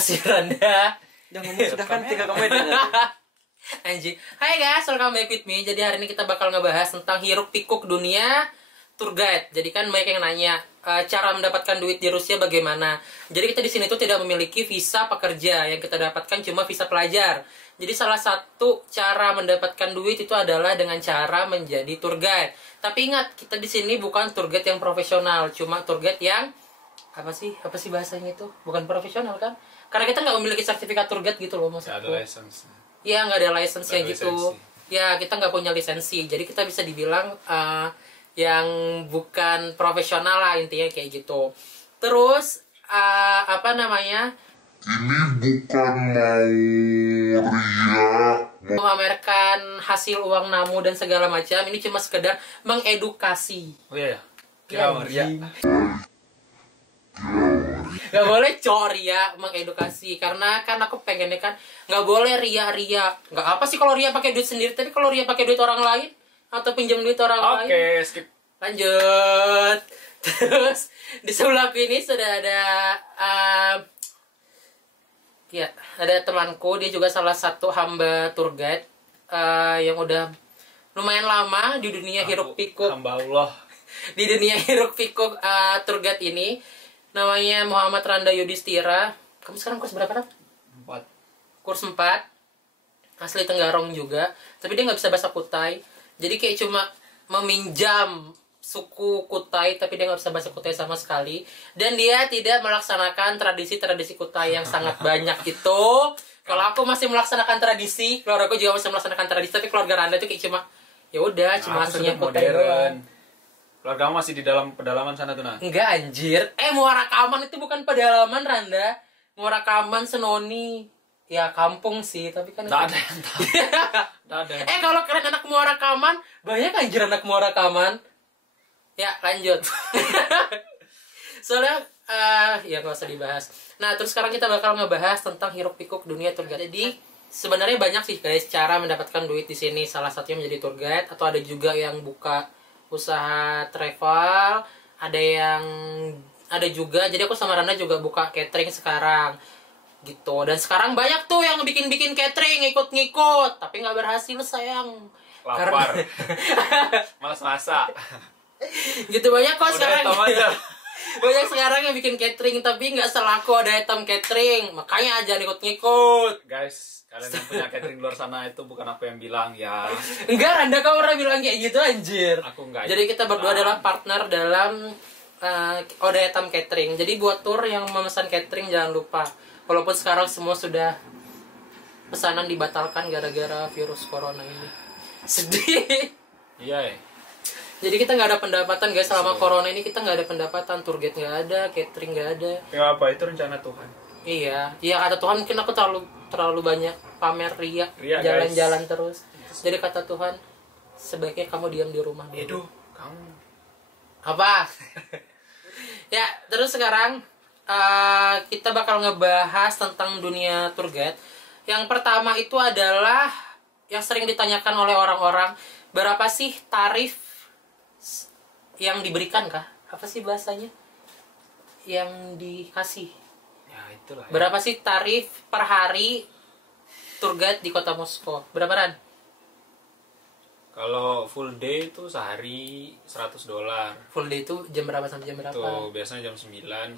kasih Randa. Jangan ngomong sudah kan, tinggal kamu edit. Anjing. Hai guys, welcome back with me. Jadi hari ini kita bakal ngebahas tentang hiruk pikuk dunia tour guide. Jadi kan banyak yang nanya cara mendapatkan duit di Rusia bagaimana. Jadi kita di sini tuh tidak memiliki visa pekerja, yang kita dapatkan cuma visa pelajar. Jadi salah satu cara mendapatkan duit itu adalah dengan cara menjadi tour guide. Tapi ingat, kita di sini bukan tour guide yang profesional, cuma tour guide yang apa sih bahasanya itu? Bukan profesional kan? Karena kita nggak memiliki sertifikat tour guide gitu loh maksudku. Nggak ada license. Ya nggak ada license-nya gitu. Ya kita nggak punya lisensi. Jadi kita bisa dibilang yang bukan profesional lah intinya kayak gitu. Terus apa namanya? Ini bukan mau memamerkan hasil uang namu dan segala macam. Ini cuma sekedar mengedukasi. Oh iya ya. Kira Maria. Gak boleh ria mengedukasi, karena kan aku pengennya kan nggak boleh ria. Nggak apa sih kalau ria pakai duit sendiri, tapi kalau ria pakai duit orang lain atau pinjam duit orang lain. Oke, skip. Lanjut. Terus di sebelahku ini sudah ada ya ada temanku, dia juga salah satu hamba tour guide yang udah lumayan lama di dunia hiruk pikuk. Hamba Allah. Di dunia hiruk pikuk tour guide ini. Namanya Muhammad Randa Yudhistira. Kamu sekarang kurs berapa, Rap? 4. Kurs 4. Asli Tenggarong juga. Tapi dia nggak bisa bahasa Kutai. Jadi kayak cuma meminjam suku Kutai, tapi dia nggak bisa bahasa Kutai sama sekali. Dan dia tidak melaksanakan tradisi-tradisi Kutai yang sangat banyak itu. Kalau aku masih melaksanakan tradisi, keluarga aku juga masih melaksanakan tradisi, tapi keluarga Randa itu kayak cuma ya udah, cuma aslinya Kutai doang. Keluarga kamu masih di dalam pedalaman sana tuh, nah? Enggak anjir. Muara Kaman itu bukan pedalaman, Randa. Muara Kaman, Senoni. Ya kampung sih, tapi kan... Nggak ada yang tahu. Nggak ada. Kalau kalian anak Muara Kaman, banyak anjir anak Muara Kaman. Ya, lanjut. Soalnya, ya nggak usah dibahas. Nah, terus sekarang kita bakal ngebahas tentang hiruk pikuk dunia tour guide. Jadi, sebenarnya banyak sih guys cara mendapatkan duit di sini. Salah satunya menjadi tour guide, atau ada juga yang buka usaha travel, ada juga, jadi aku sama Randa juga buka catering sekarang gitu. Dan sekarang banyak tuh yang bikin catering, ngikut tapi nggak berhasil sayang. Lapar. Malas masak. Gitu banyak kok sekarang. Aja. Banyak sekarang yang bikin catering tapi nggak selaku ada item catering, makanya aja ngikut. Guys, kalian yang punya catering di luar sana itu bukan aku yang bilang ya. Enggak, Randa kamu pernah bilang kayak gitu anjir. Aku enggak. Jadi kita berdua adalah partner dalam Oda Hitam Catering. Jadi buat tour yang memesan catering jangan lupa. Walaupun sekarang semua sudah pesanan dibatalkan gara-gara virus corona ini. Sedih. Iya. Jadi kita nggak ada pendapatan guys selama corona ini, kita nggak ada pendapatan, tour guide nggak ada, catering nggak ada. Ya apa, itu rencana Tuhan. Iya, kata Tuhan mungkin aku terlalu banyak pamer ria jalan-jalan terus. Jadi kata Tuhan, sebaiknya kamu diam di rumah dulu. Aduh, kamu apa? Ya, terus sekarang kita bakal ngebahas tentang dunia tour guide. Yang pertama itu adalah yang sering ditanyakan oleh orang-orang, berapa sih tarif yang diberikan kah? Apa sih bahasanya? Yang dikasih. ya itulah. Ya. Berapa sih tarif per hari tour guide di kota Moskow? Berapa, Ran? Kalau full day itu sehari $100. Full day itu jam berapa sampai jam berapa? Itu biasanya jam 9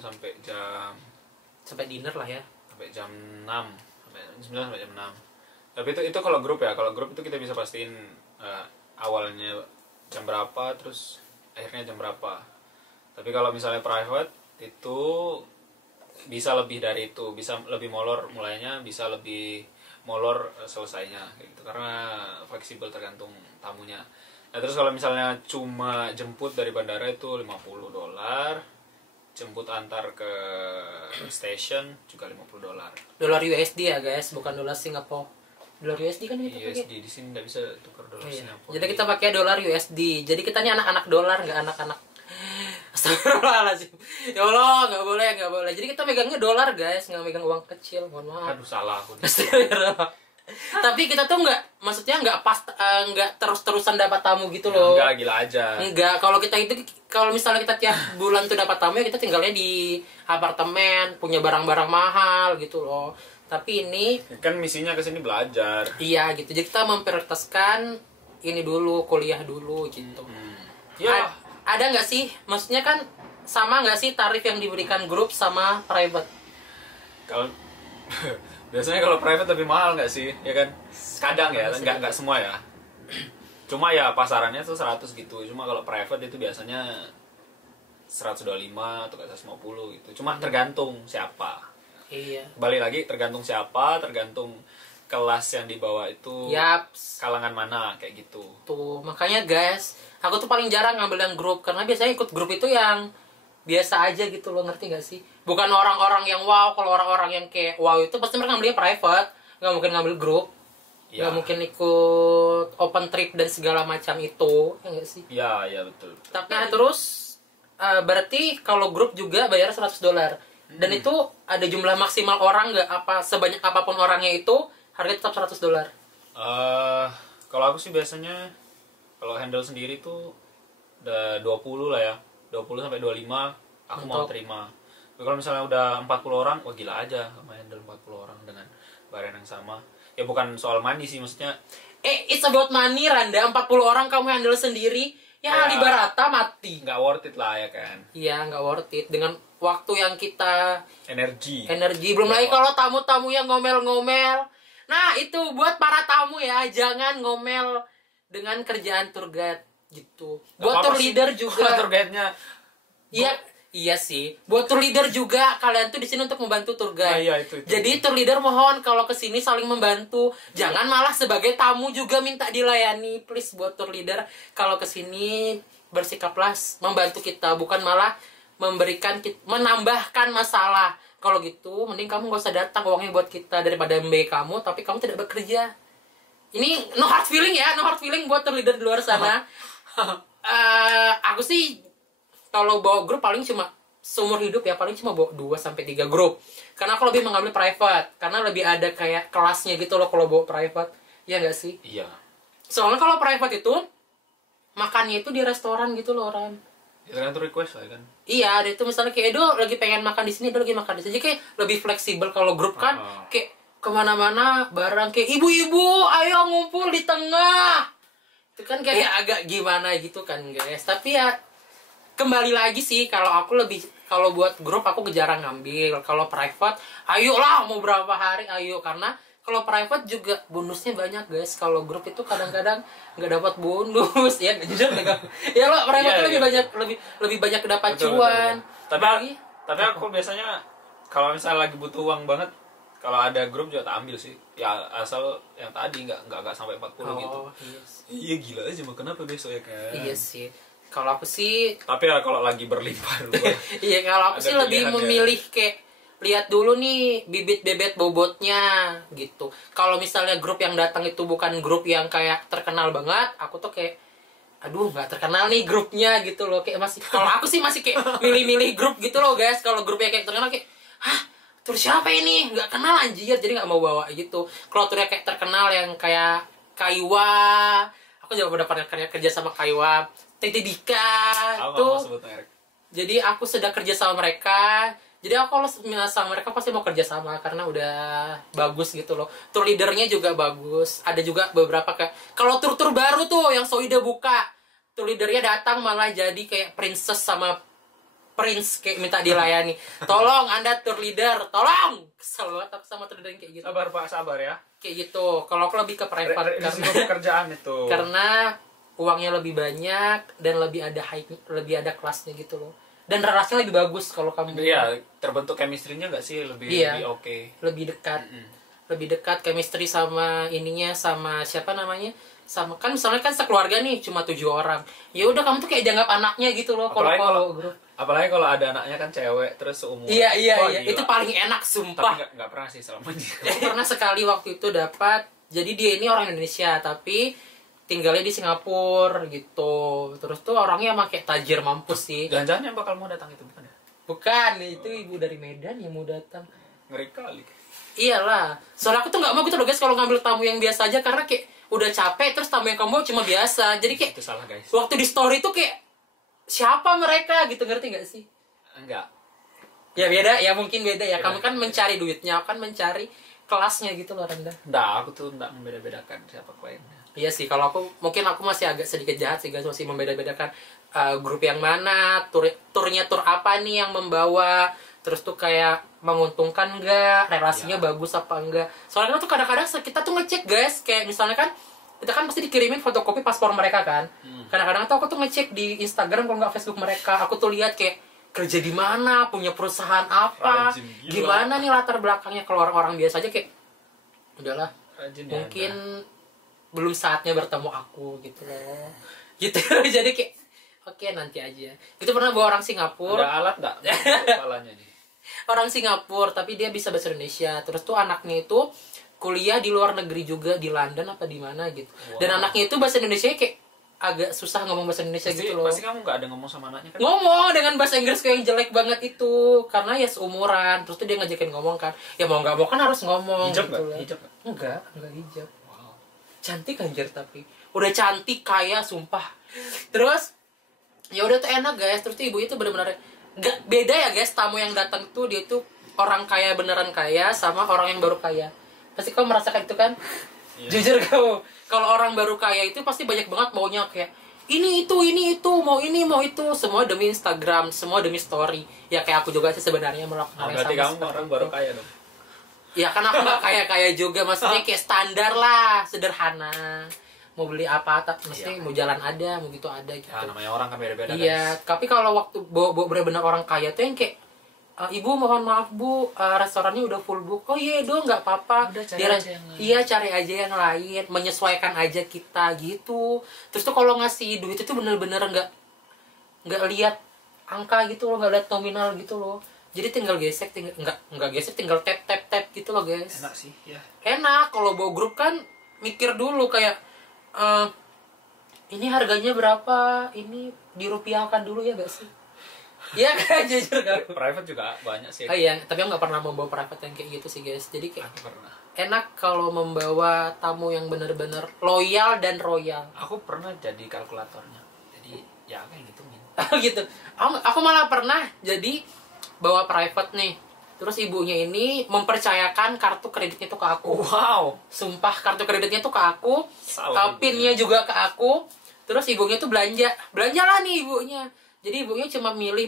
sampai dinner lah ya. Sampai jam 6. Sampai jam 9 sampai jam 6. Tapi itu kalau grup ya. Kalau grup itu kita bisa pastiin awalnya jam berapa terus akhirnya jam berapa. Tapi kalau misalnya private itu bisa lebih dari itu, bisa lebih molor mulainya, bisa lebih molor selesainya kayak gitu, karena fleksibel tergantung tamunya. Nah terus kalau misalnya cuma jemput dari bandara itu $50, jemput antar ke station juga $50. Dolar USD ya guys, bukan dolar Singapura. Dolar USD kan kita USD pakai. Di sini nggak bisa tukar dolar Singapura. Jadi kita pakai dolar USD. Jadi kita nih anak-anak dolar, nggak anak-anak. Astagfirullahaladzim. Ya Allah, nggak boleh. Jadi kita megangnya dolar guys, nggak megang uang kecil. Mohon maaf. Aduh salah aku. Tapi kita tuh maksudnya nggak terus-terusan dapat tamu gitu loh. Enggak, gila aja. Enggak, kalau misalnya kita tiap bulan tuh dapat tamu ya kita tinggalnya di apartemen, punya barang-barang mahal gitu loh. Tapi ini Kan misinya ke sini belajar. iya gitu. Jadi kita memprioritaskan ini dulu, kuliah dulu gitu. Ya, Ada nggak sih? Maksudnya kan sama nggak sih tarif yang diberikan grup sama private? kalau biasanya kalau private lebih mahal nggak sih? Ya kan? Kadang ya, nggak semua ya. Cuma ya pasarannya tuh 100 gitu. Cuma kalau private itu biasanya 125 atau 150 gitu. Cuma tergantung siapa. Iya. Balik lagi tergantung siapa, tergantung kelas yang dibawa itu Yaps. kalangan mana kayak gitu. Tuh, makanya guys, aku tuh paling jarang ngambil yang grup karena biasanya ikut grup itu yang biasa aja gitu loh, ngerti gak sih? Bukan orang-orang yang wow. Kalau orang-orang yang kayak wow itu pasti mereka ngambilnya private, nggak mungkin ngambil grup, Ya. nggak mungkin ikut open trip dan segala macam itu, ya nggak sih? Ya, ya betul. Tapi nah, terus berarti kalau grup juga bayar $100 dan itu ada jumlah maksimal orang nggak? Apa sebanyak apapun orangnya itu harga tetap $100? Kalau aku sih biasanya kalau handle sendiri tuh udah 20 lah ya. 20 sampai 25 aku mau Mantap. terima. Tapi kalau misalnya udah 40 orang, wah gila aja sama handle 40 orang dengan bayaran yang sama. Ya bukan soal money sih, maksudnya It's about money, Randa. 40 orang kamu handle sendiri, ya Ya. Alibarata mati. nggak worth it lah ya kan. Iya, nggak worth it. Dengan waktu yang kita Energi. belum lagi kalau tamu-tamu yang ngomel-ngomel. Nah, itu buat para tamu ya, jangan ngomel dengan kerjaan tour guide gitu. Nggak Buat apa-apa tour sih. leader Kalau juga. tour guide-nya Iya sih. Buat tour leader juga, kalian tuh di sini untuk membantu tour guide. Nah, iya, itu. Jadi tour leader mohon kalau ke sini saling membantu. Jangan malah sebagai tamu juga minta dilayani. Please buat tour leader kalau ke sini bersikaplah membantu kita, bukan malah menambahkan masalah. Kalau gitu mending kamu gak usah datang, uangnya buat kita daripada membayar kamu tapi kamu tidak bekerja. Ini no hard feeling ya, no hard feeling buat tour leader di luar sana. Aku sih kalau bawa grup paling cuma seumur hidup ya paling cuma bawa 2-3 grup. Karena aku lebih mengambil private, karena lebih ada kayak kelasnya gitu loh kalau bawa private. Iya nggak sih? iya. Soalnya kalau private itu makannya itu di restoran gitu loh orang. Ya tergantung request lah kan. Iya, ada itu misalnya kayak Edo lagi pengen makan di sini, Edo lagi makan di sini. Jadi kayak lebih fleksibel. Kalau grup kan kayak kemana-mana bareng kayak ibu-ibu, ayo ngumpul di tengah. Itu kan kayak agak gimana gitu kan guys. Tapi ya kembali lagi sih kalau buat grup aku jarang ngambil. Kalau private, ayolah mau berapa hari ayo, karena kalau private juga bonusnya banyak guys. Kalau grup itu kadang-kadang nggak dapat bonus ya, jujur nggak. Ya lo private tuh lebih banyak lebih banyak dapat Betul, cuan. betul. Tapi aku biasanya kalau misalnya lagi butuh uang banget, kalau ada grup juga tak ambil sih. Ya asal yang tadi nggak sampai 40 gitu. Iya sih. Iya gila aja, mau kenapa besok ya kan? Iya sih. Kalau aku sih Tapi ya kalau lagi berlimpah iya, kalau aku Ada sih lebih pilihan ya. memilih kayak lihat dulu nih bibit bebet bobotnya gitu. Kalau misalnya grup yang datang itu bukan grup yang kayak terkenal banget, aku tuh kayak aduh nggak terkenal nih grupnya gitu loh, kayak masih kalau aku sih masih kayak milih-milih grup gitu loh guys. Kalau grupnya kayak terkenal kayak tur siapa ini nggak kenal anjir, jadi nggak mau bawa gitu. Kalau turnya kayak terkenal yang kayak Kaiwa, aku juga udah pernah kerja sama Kaiwa, Tete Dika Aku tuh. nggak mau sebut merek. Jadi aku sedang kerja sama mereka. Jadi aku kalau sama mereka pasti mau kerja sama karena udah bagus gitu loh. Tour leadernya juga bagus. Ada juga beberapa kayak kalau tur-tur baru tuh yang Soida buka, tour leadernya datang malah jadi kayak princess sama prince kayak minta dilayani. Tolong Anda tour leader, tolong. Kesel banget aku sama tour leader yang kayak gitu. Sabar Pak, sabar ya. Kayak gitu. Kalau aku lebih ke private Risiko pekerjaan itu. karena uangnya lebih banyak dan lebih ada kelasnya gitu loh. Dan relasinya lebih bagus kalau kamu Iya, terbentuk chemistry-nya nggak sih lebih Iya. oke. lebih dekat chemistry sama ininya, sama siapa namanya, sama kan misalnya kan sekeluarga nih cuma 7 orang, ya udah kamu tuh kayak dianggap anaknya gitu loh. Apalagi Kalau grup Apalagi kalau ada anaknya kan cewek terus seumur. iya Wah, iya gila. itu paling enak Tapi sumpah. nggak pernah sih selamanya. Aku pernah sekali waktu itu dapat, jadi dia ini orang Indonesia tapi tinggalnya di Singapura gitu. Terus tuh orangnya emang kayak tajir mampus sih. Jangan-jangan yang bakal mau datang itu bukan ya? Bukan, itu ibu dari Medan yang mau datang. Ngeri kali. Iyalah. Soalnya aku tuh nggak mau gitu loh guys kalau ngambil tamu yang biasa aja karena kayak udah capek terus tamu yang kamu bawa cuma biasa. Jadi kayak Itu salah guys. waktu di story tuh kayak siapa mereka gitu, ngerti nggak sih? Enggak. Ya beda ya, mungkin beda ya. Beda. Kamu kan mencari duitnya, aku kan mencari kelasnya gitu loh rendah. Enggak, aku tuh enggak membeda-bedakan siapa kliennya. Iya sih, kalau aku mungkin aku masih agak sedikit jahat sih guys, masih membeda-bedakan grup yang mana, turnya tur apa nih yang membawa, terus tuh kayak menguntungkan enggak, relasinya Ya. bagus apa enggak. Soalnya tuh kadang-kadang kita tuh ngecek guys, kayak misalnya kan kita kan pasti dikirimin fotokopi paspor mereka kan. Kadang-kadang tuh aku tuh ngecek di Instagram kalau nggak Facebook mereka, aku tuh lihat kayak kerja di mana, punya perusahaan apa, Rajin gila. gimana nih latar belakangnya. Kalau orang-orang biasa aja kayak udahlah, Rajin ya, mungkin Anda. belum saatnya bertemu aku gitu loh. Gitu. Jadi kayak oke nanti aja. Itu pernah bawa orang Ada Singapura, alat enggak kepalanya nih? orang Singapura tapi dia bisa bahasa Indonesia. Terus tuh anaknya itu kuliah di luar negeri juga, di London apa di mana gitu. Dan Wow. anaknya itu bahasa Indonesia kayak agak susah ngomong bahasa Indonesia Pasti, gitu loh. pasti kamu nggak ada ngomong sama anaknya kan? Ngomong dengan bahasa Inggris kayak yang jelek banget itu karena ya seumuran. Terus tuh dia ngajakin ngomong kan, ya mau nggak mau kan harus ngomong. Hijab gitu nggak? loh. Hijab nggak? Enggak hijab. Wow. Cantik anjir, tapi udah cantik kaya sumpah. Terus ya udah tuh enak guys. Terus tuh ibu itu benar-benar nggak beda ya guys, tamu yang datang tuh dia tuh orang kaya beneran kaya sama orang yang baru kaya. Pasti kamu merasakan itu kan? Iya. Jujur kamu, kalau orang baru kaya itu pasti banyak banget maunya kayak ini itu, mau itu, semua demi Instagram, semua demi story. Ya kayak aku juga sih sebenarnya melakukan Nah, hal yang berarti sama kamu seperti orang itu. baru kaya dong. Ya kan aku gak kaya-kaya juga, maksudnya kayak standar lah, sederhana. Mau beli apa, mesti Iya. mau jalan ada, mau gitu ada gitu. Ya namanya orang kan beda-beda Iya, guys. tapi kalau waktu bawa benar-benar orang kaya tuh yang kayak ibu mohon maaf bu, restorannya udah full book. Oh iya dong, nggak apa-apa. Udah, cari Dia- aja yang lain. Iya, cari aja yang lain, menyesuaikan aja kita gitu. Terus tuh kalau ngasih duit itu bener-bener nggak lihat angka gitu loh, nggak lihat nominal gitu loh. Jadi tinggal gesek, nggak gesek, tinggal tap gitu loh guys. Enak sih, ya. Enak. Kalau bawa grup kan mikir dulu kayak ini harganya berapa, ini dirupiahkan dulu ya gak sih? Iya kan, jujur kan. Private juga banyak sih. Oh iya, tapi aku nggak pernah membawa private yang kayak gitu sih guys. Jadi kayak Aku pernah. enak kalau membawa tamu yang bener-bener loyal dan royal. Aku pernah jadi kalkulatornya. Jadi ya kayak gitu min. Oh gitu. Aku malah pernah jadi bawa private nih. Terus ibunya ini mempercayakan kartu kreditnya tuh ke aku. Wow. Sumpah kartu kreditnya tuh ke aku, Salah pinnya juga ke aku. Terus ibunya tuh belanja lah nih ibunya. Jadi ibunya cuma milih.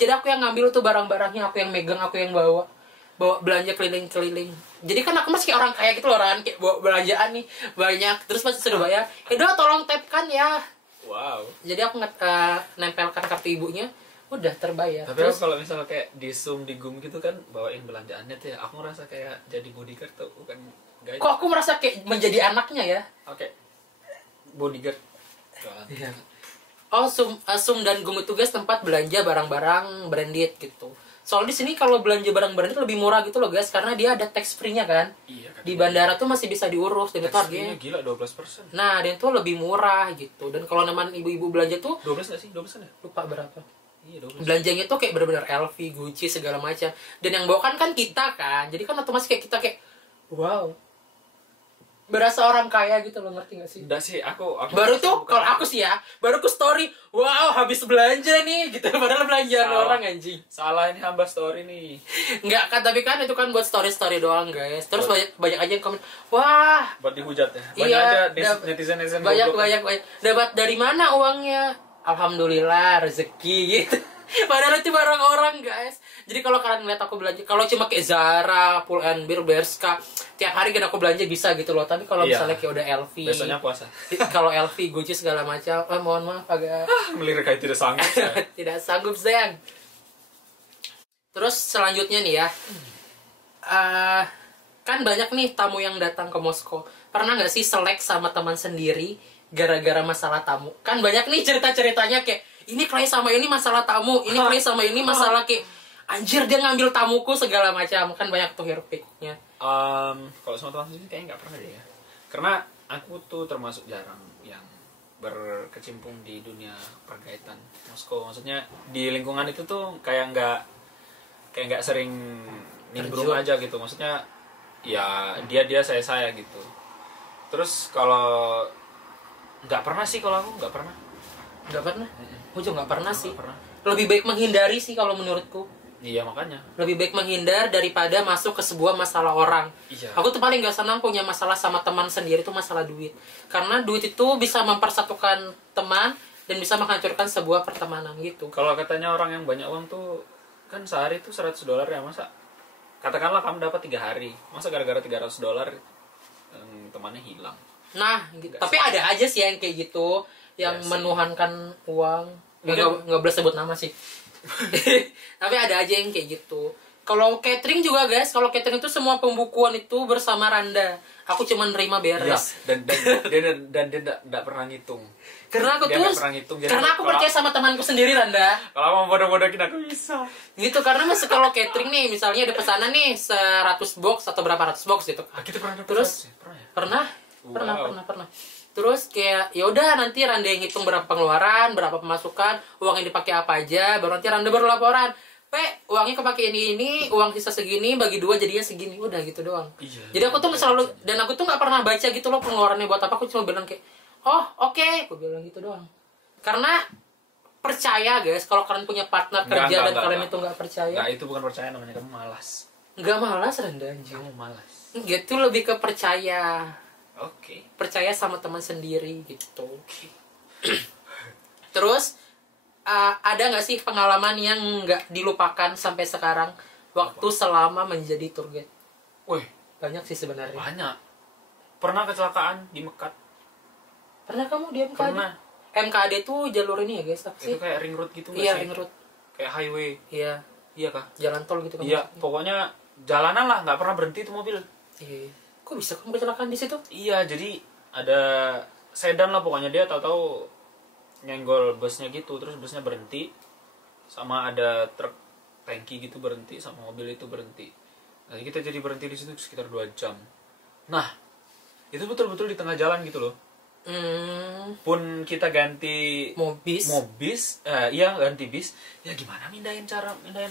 Jadi aku yang ngambil tuh barang-barangnya, aku yang megang, aku yang bawa belanja keliling-keliling. Jadi kan aku masih orang kaya gitu loh, Ran, kayak bawa belanjaan nih banyak. Terus pas sudah bayar, udah tolong tap kan ya. Wow. Jadi aku nempelkan kartu ibunya, udah terbayar. Tapi Terus aku kalau misalnya kayak di Zoom di Gum gitu kan bawain belanjaannya tuh ya, aku ngerasa kayak jadi bodyguard tuh bukan guys. kok aku merasa kayak menjadi anaknya ya. Oke. Bodyguard. Jualan. Iya. Oh, Sum dan Gum itu guys tempat belanja barang-barang branded gitu. Soalnya di sini kalau belanja barang branded lebih murah gitu loh guys, karena dia ada tax free-nya kan. Iya kan. Di bandara tuh masih bisa diurus dan itu harganya. Gila 12%. Nah, dan itu lebih murah gitu. Dan kalau neman ibu-ibu belanja tuh 12 nggak sih? 12 kan ya? lupa berapa. Iya 12. Belanjanya tuh kayak benar-benar LV, Gucci segala macam. Dan yang bawa kan kita kan. Jadi kan otomatis kayak kita kayak wow. Berasa orang kaya gitu loh, ngerti gak sih? Enggak sih, aku Baru merasa tuh bukan- kalau aku sih ya, baru ke story, wow habis belanja nih gitu. Padahal belanjaan Salah. orang anjing. Salah ini hamba story nih. Enggak kan, tapi kan itu kan buat story doang guys. Terus banyak aja yang komen, wah Buat dihujat ya. Banyak iya, aja netizen banyak goblok. dapat dari mana uangnya? Alhamdulillah rezeki gitu. Padahal itu barang orang guys. Jadi kalau kalian ngeliat aku belanja, kalau cuma kayak Zara, Pull and Bear, Bershka, tiap hari kan aku belanja bisa gitu loh. Tapi kalau Iya. misalnya kayak udah LV, Besoknya puasa. kalau LV, Gucci segala macam, mohon maaf agak Melirik kayak tidak sanggup. Ya. tidak sanggup sayang. Terus selanjutnya nih ya, kan banyak nih tamu yang datang ke Moskow. Pernah nggak sih selek sama teman sendiri gara-gara masalah tamu? Kan banyak nih cerita-ceritanya kayak ini klien sama ini masalah tamu, ini klien sama ini masalah kayak anjir dia ngambil tamuku segala macam. Kan banyak tuh hiruk pikuknya. Kalau sama teman sendiri kayaknya nggak pernah deh ya. Karena aku tuh termasuk jarang yang berkecimpung di dunia pergaitan Moskow. Maksudnya di lingkungan itu tuh kayak nggak sering nimbrung Terjun. aja gitu. Maksudnya ya dia saya gitu. Terus kalau nggak pernah sih, kalau aku nggak pernah. Nggak pernah. Aku juga nggak pernah sih. Nggak pernah. Lebih baik menghindari sih kalau menurutku. Iya makanya. Lebih baik menghindar daripada masuk ke sebuah masalah orang. Iya. Aku tuh paling gak senang punya masalah sama teman sendiri tuh masalah duit. Karena duit itu bisa mempersatukan teman dan bisa menghancurkan sebuah pertemanan gitu. Kalau katanya orang yang banyak uang tuh kan sehari tuh $100 ya, masa katakanlah kamu dapat 3 hari, masa gara-gara $300 temannya hilang. Nah, gitu. Tapi ada aja sih yang kayak gitu, yang Ya sih. menuhankan uang. Mungkin- Nggak boleh sebut nama sih. Tapi ada aja yang kayak gitu. Kalau catering juga guys, kalau catering itu semua pembukuan itu bersama Randa. Aku cuma nerima Iya, beres. dan dia enggak pernah ngitung. Karena aku Dia tuh, nggak pernah ngitung, jadi karena aku kalau- percaya sama temanku sendiri Randa. Kalau mau bodoh-bodohin aku bisa. Gitu, karena masih kalau catering nih, misalnya ada pesanan nih 100 box atau berapa ratus box gitu. Ah, kita pernah dapat Terus? 100 ya? Pernah ya? Pernah. Terus kayak ya udah nanti Randa yang hitung berapa pengeluaran, berapa pemasukan, uang yang dipakai apa aja, baru nanti Randa baru laporan. Uangnya kepake ini, uang sisa segini, bagi 2 jadinya segini, udah gitu doang. Iya. Jadi aku tuh selalu, dan aku tuh nggak pernah baca gitu loh pengeluarannya buat apa, aku cuma bilang kayak, oh oke, aku bilang gitu doang. Karena percaya guys, kalau kalian punya partner kerja dan kalian itu nggak percaya, Enggak, itu bukan percaya, namanya kamu malas. nggak malas Randa anjing. Kamu malas. Gitu lebih ke percaya. Oke. Percaya sama teman sendiri gitu. Terus ada nggak sih pengalaman yang nggak dilupakan sampai sekarang waktu selama menjadi tour guide? Wih, Banyak sih sebenarnya. banyak. Pernah kecelakaan di Mekat? Pernah kamu di MKD? Pernah. MKD tuh jalur ini ya guys, apa sih? Itu kayak ring road gitu nggak Iya, sih? ring road. Kayak highway. Iya, Iya kah? jalan tol gitu kan. Iya, pokoknya jalanan lah, nggak pernah berhenti tuh mobil. Iya. Kok bisa kamu kecelakaan di situ? Iya, jadi ada sedan lah pokoknya, dia tahu-tahu nyenggol busnya gitu, terus busnya berhenti, sama ada truk tangki gitu berhenti, sama mobil itu berhenti. Nah, kita jadi berhenti di situ sekitar 2 jam. Nah, itu betul-betul di tengah jalan gitu loh. Pun kita ganti Mobis. iya ganti bis. Ya gimana mindahin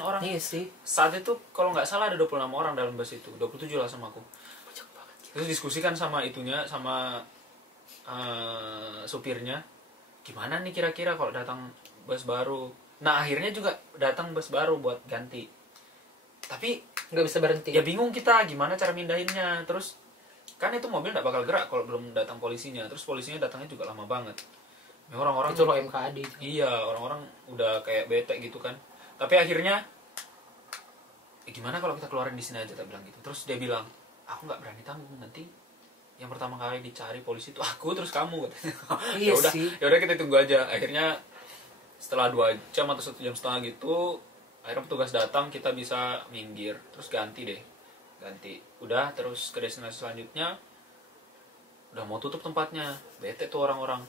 orang? Iya sih. Saat itu kalau nggak salah ada 26 orang dalam bus itu, 27 lah sama aku. Banyak banget. Terus diskusikan sama itunya, sama supirnya, gimana nih kira-kira kalau datang bus baru. Nah akhirnya juga datang bus baru buat ganti, tapi Nggak bisa berhenti. ya bingung kita gimana cara mindahinnya. Terus kan itu mobil nggak bakal gerak kalau belum datang polisinya, terus polisinya datangnya juga lama banget. Ya, orang-orang Itu loh MKD. iya, orang-orang udah kayak bete gitu kan. Tapi akhirnya gimana kalau kita keluarin di sini aja, tak bilang gitu. Terus dia bilang, aku nggak berani tanggung, nanti yang pertama kali dicari polisi itu aku, terus kamu katanya. Iya Ya udah, sih. ya udah kita tunggu aja. Akhirnya setelah 2 jam atau 1 jam setengah gitu, akhirnya petugas datang, kita bisa minggir, terus ganti. Udah, terus ke destinasi selanjutnya, udah mau tutup tempatnya, bete tuh orang-orang,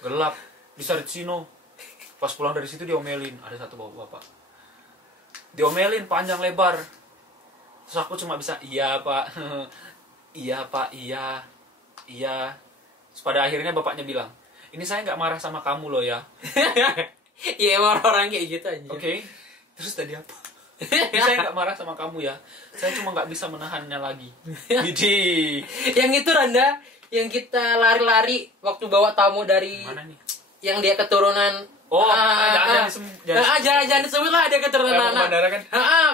gelap di Saricino. Pas pulang dari situ diomelin, ada satu bapak diomelin panjang lebar. Terus aku cuma bisa iya pak iya pak, iya. Terus pada akhirnya bapaknya bilang, ini saya nggak marah sama kamu loh ya. Iya, orang-orang kayak gitu aja. Oke. Terus tadi apa? Ini saya nggak marah sama kamu ya, saya cuma nggak bisa menahannya lagi. Jadi Yang itu Randa, yang kita lari-lari waktu bawa tamu dari mana nih? yang dia keturunan. Jangan disebut lah, dia keturunan Kayak anak. bandara kan?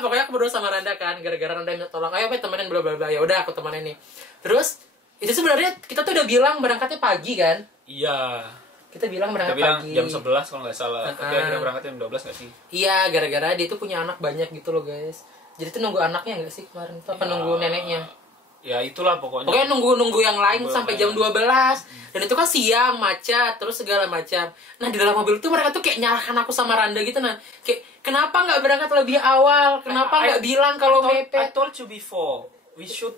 Pokoknya aku berdua sama Randa kan, gara-gara Randa minta tolong, ayo temenin bla bla bla. Ya udah aku temenin nih. Terus itu sebenarnya kita tuh udah bilang berangkatnya pagi kan? Iya. Kita bilang Kita berangkat bilang pagi. jam 11 kalau nggak salah. Tapi akhirnya berangkatnya jam 12 nggak sih? Iya, gara-gara dia tuh punya anak banyak gitu loh guys. Jadi tuh nunggu anaknya nggak sih kemarin tuh? Apa Ya. nunggu neneknya? Ya itulah pokoknya. Pokoknya nunggu yang lain Nunggu sampai yang jam 12. Dan itu kan siang, macet, terus segala macam. Nah, di dalam mobil itu mereka tuh kayak nyalahkan aku sama Randa gitu nah. Kayak kenapa nggak berangkat lebih awal? Kenapa nggak bilang kalau I mepet? told you before, we should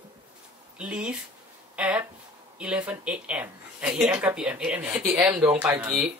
leave at 11 a.m. AM ke PM? AM ya? IM dong pagi.